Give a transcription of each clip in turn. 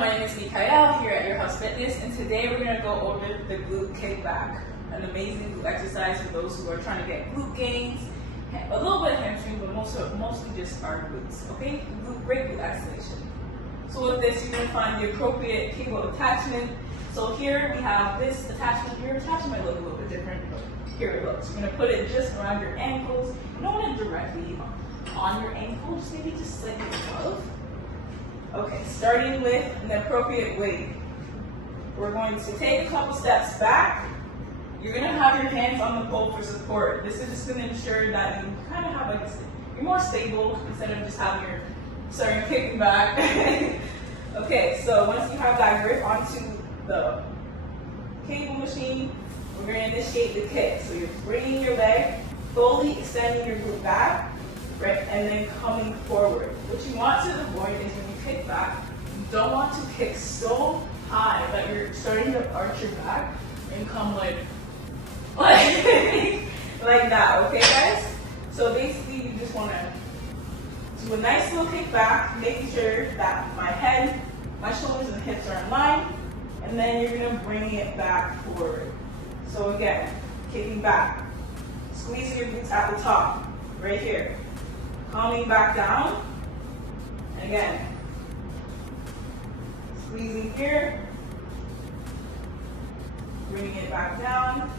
my name is Mikael here at Your House Fitness, and today we're going to go over the glute kickback, an amazing glute exercise for those who are trying to get glute gains, a little bit of hamstring, but mostly just our glutes, okay? Great glute activation. So with this, you're going to find the appropriate cable attachment. So here we have this attachment. Your attachment might look a little bit different, but here it looks. You're going to put it just around your ankles. You don't want it directly on your ankle, just maybe just slightly above. Okay, starting with an appropriate weight. We're going to take a couple steps back. You're going to have your hands on the pole for support. This is just going to ensure that you kind of have you're more stable instead of just having starting kicking back. Okay, so once you have that grip onto the cable machine, we're going to initiate the kick. So you're bringing your leg, fully extending your glute back, right, and then coming forward. What you want to avoid is when you kick back, you don't want to kick so high that you're starting to arch your back and come like that, okay guys? So basically you just want to do a nice little kick back, making sure that my head, my shoulders and hips are in line, and then you're going to bring it back forward. So again, kicking back, squeezing your glutes at the top, right here. Coming back down, and again, squeezing here, bringing it back down,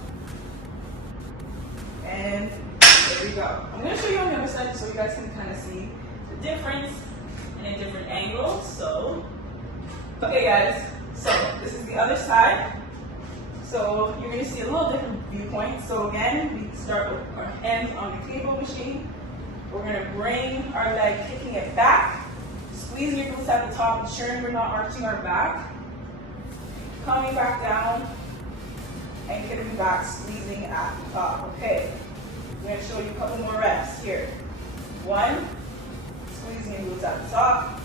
and there we go. I'm going to show you on the other side so you guys can kind of see the difference in a different angle. So, okay guys, so this is the other side. So you're going to see a little different viewpoint. So again, we start with our hands on the cable machine. We're going to bring our leg, kicking it back, squeezing your glutes at the top, ensuring we're not arching our back. Coming back down, and kicking back, squeezing at the top. Okay, I'm going to show you a couple more reps here. 1, squeezing your glutes at the top.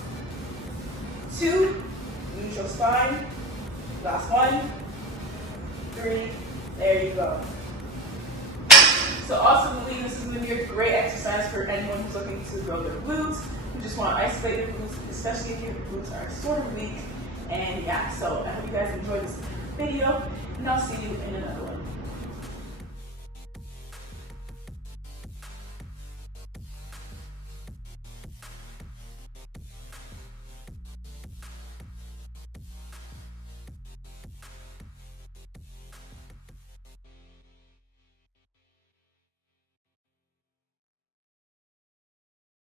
2, neutral spine. Last 1, 3, there you go. So ultimately, this is going to be a great exercise for anyone who's looking to grow their glutes, who just want to isolate their glutes, especially if your glutes are sort of weak. And yeah, so I hope you guys enjoyed this video, and I'll see you in another one.